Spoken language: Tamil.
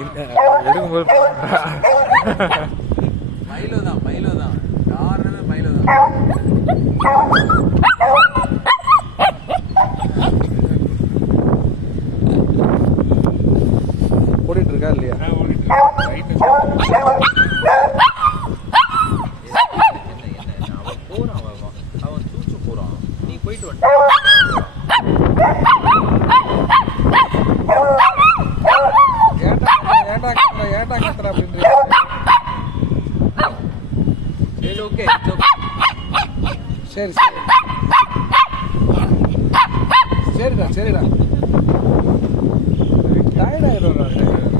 எடுக்கும்போது மயிலோ தான் காரணமே மயிலோ தான். ஓடிட்டு இருக்கா இல்லையா? அவன் சூச்சு போறான். நீ போயிட்டு வந்து ஏட்டா கத்துற அப்படின்ற. சரி ஓகே சரி சரிடா டயர்ட் ஆயிடும்.